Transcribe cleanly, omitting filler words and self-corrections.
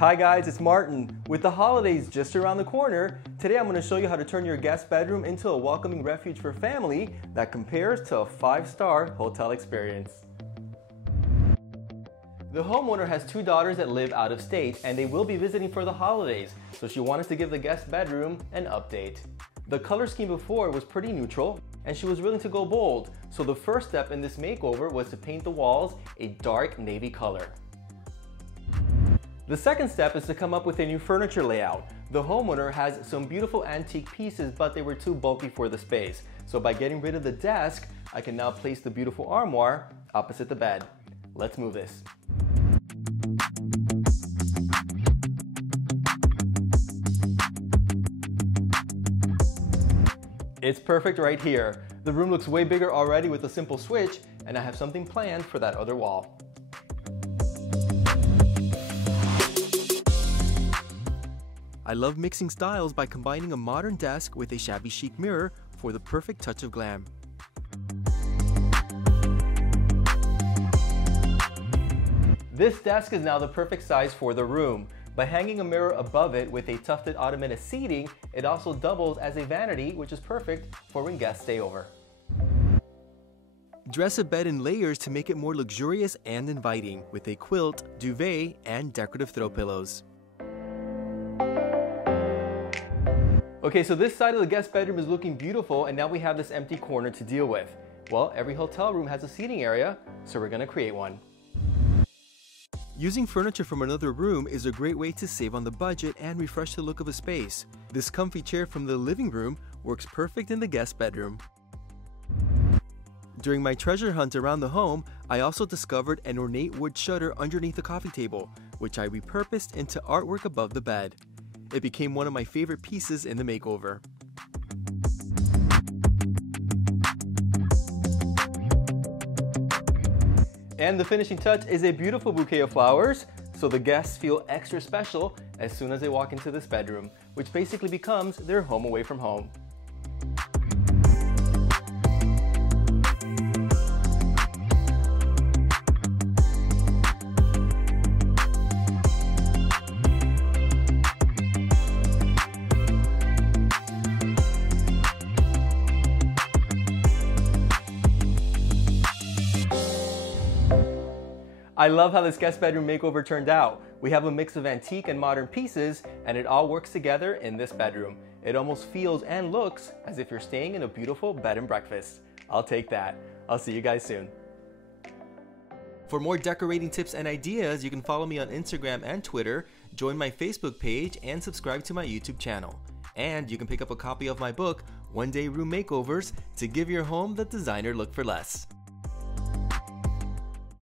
Hi guys, it's Martin. With the holidays just around the corner, today I'm going to show you how to turn your guest bedroom into a welcoming refuge for family that compares to a 5-star hotel experience. The homeowner has 2 daughters that live out of state and they will be visiting for the holidays, so she wanted to give the guest bedroom an update. The color scheme before was pretty neutral and she was willing to go bold, so the first step in this makeover was to paint the walls a dark navy color. The second step is to come up with a new furniture layout. The homeowner has some beautiful antique pieces, but they were too bulky for the space. So by getting rid of the desk, I can now place the beautiful armoire opposite the bed. Let's move this. It's perfect right here. The room looks way bigger already with a simple switch, and I have something planned for that other wall. I love mixing styles by combining a modern desk with a shabby chic mirror for the perfect touch of glam. This desk is now the perfect size for the room. By hanging a mirror above it with a tufted ottoman as seating, it also doubles as a vanity, which is perfect for when guests stay over. Dress a bed in layers to make it more luxurious and inviting with a quilt, duvet, and decorative throw pillows. Okay, so this side of the guest bedroom is looking beautiful and now we have this empty corner to deal with. Well, every hotel room has a seating area, so we're gonna create one. Using furniture from another room is a great way to save on the budget and refresh the look of a space. This comfy chair from the living room works perfect in the guest bedroom. During my treasure hunt around the home, I also discovered an ornate wood shutter underneath the coffee table, which I repurposed into artwork above the bed. It became one of my favorite pieces in the makeover. And the finishing touch is a beautiful bouquet of flowers, so the guests feel extra special as soon as they walk into this bedroom, which basically becomes their home away from home. I love how this guest bedroom makeover turned out. We have a mix of antique and modern pieces, and it all works together in this bedroom. It almost feels and looks as if you're staying in a beautiful bed and breakfast. I'll take that. I'll see you guys soon. For more decorating tips and ideas, you can follow me on Instagram and Twitter, join my Facebook page, and subscribe to my YouTube channel. And you can pick up a copy of my book, One Day Room Makeovers, to give your home the designer look for less.